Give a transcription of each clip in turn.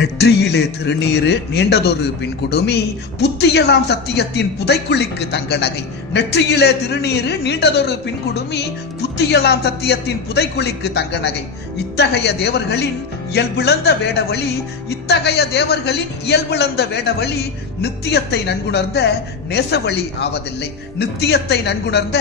நெற்றியிலே திருநீரு நீண்டதொரு பின் குடுமி புத்தியலாம் சத்தியத்தின் புதைக்குழிக்கு தங்க நகை நெற்றியிலே திருநீரு நீண்டதொரு பின் குடுமி புத்தியலாம் சத்தியத்தின் புதைக்குழிக்கு தங்க நகை இத்தகைய தேவர்களின் இயல்பிழந்த வேடவழி இத்தகைய தேவர்களின் இயல்பிழந்த வேடவழி நித்தியத்தை நன்குணர்ந்த நேசவழி ஆவதில்லை. நித்தியத்தை நன்குணர்ந்த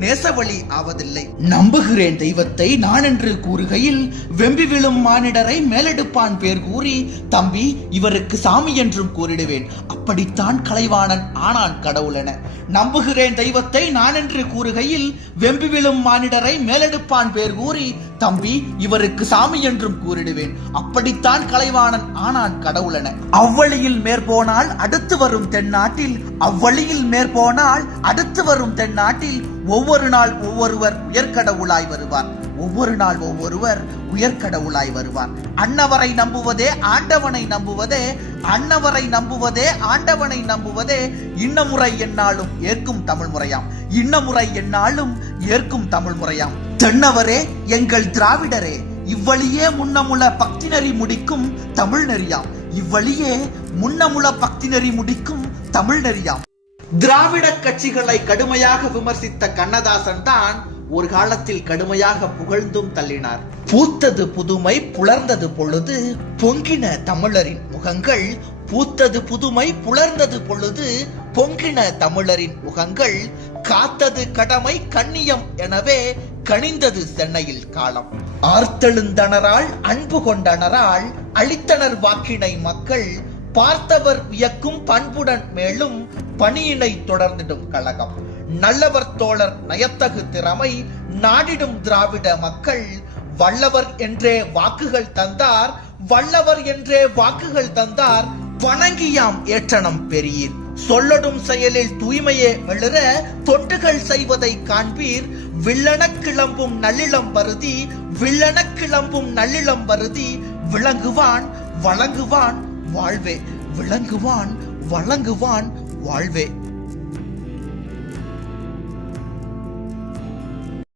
நேசவழி ஆவதில்லை. நம்புகிறேன் தெய்வத்தை நான் என்று கூறுகையில் வெம்பி விழும் மானிடரை மேலெடுப்பான் பேர் கூறி தம்பி இவருக்கு சாமி என்றும் கூறிடுவேன். அப்படித்தான் கலைவாணன் ஆனான் கடவுள் என. நம்புகிறேன் தெய்வத்தை நான் என்று கூறுகையில் வெம்பி விழும் மானிடரை மேலெடுப்பான் பேர் கூறி தம்பி இவருக்கு சாமி என்றும் கூறிடுவேன். அப்படித்தான் கலைவாணன் ஆனான் கடவுளன. அவ்வழியில் மேற்போனால் அடுத்து வரும் தென்னாட்டில் அவ்வழியில் மேற்போனால் அடுத்து வரும் தென்னாட்டில் ஒவ்வொரு நாள் ஒவ்வொருவர் உயர்கடவுளாய் வருவார். ஒவ்வொரு நாள் ஒவ்வொருவர் உயர்கடவுளாய் வருவார். அன்னவரை நம்புவதே ஆண்டவனை நம்புவதே அன்னவரை நம்புவதே ஆண்டவனை நம்புவதே இன்னமுறை என்னாலும் ஏற்கும் தமிழ் முறையாம். இன்னமுறை என்னாலும் ஏற்கும் தமிழ் முறையாம். தென்னவரே எங்கள் திராவிடரே இவ்வழியே முன்னமுள பக்தி நெறி முடிக்கும் தமிழ் நெறியாம். இவ்வழியே முன்னமுள பக்தி நெறி முடிக்கும் தமிழ் நெறியாம். திராவிட கட்சிகளை கடுமையாக விமர்சித்த கண்ணதாசன் தான் ஒரு காலத்தில் கடுமையாக புகழ்ந்தும் தள்ளினார். பூத்தது புதுமை புலர்ந்தது பொழுது பொங்கின தமிழரின் முகங்கள் பூத்தது புதுமை புலர்ந்தது பொழுது பொங்கின தமிழரின் முகங்கள் காத்தது கடமை கண்ணியம் எனவே கனிந்தது சென்னையில் காலம். ஆர்த்தெழுந்தனரால் அன்பு கொண்டனரால் அளித்தனர் வாக்கினை மக்கள் பார்த்தவர் வியக்கும் பண்புடன் மேலும் பணியினை தொடர்ந்திடும் கழகம். நல்லவர் தோழர் நயத்தகு திறமை நாடிடும் திராவிட மக்கள் வல்லவர் என்றே வாக்குகள் தந்தார் வல்லவர் என்றே வாக்குகள் தந்தார் வணங்கியாம் ஏற்றனம் பெரியீர். சொல்லடும் செயலில் தூய்மையே மிளற தொண்டுகள் செய்வதை காண்பீர். வில்லன கிளம்பும் நல்லிளம் வருதி வில்லன கிளம்பும் நல்லிளம் வருதி விளங்குவான் வழங்குவான் வாழ்வே. விளங்குவான் வழங்குவான் வாழ்வே.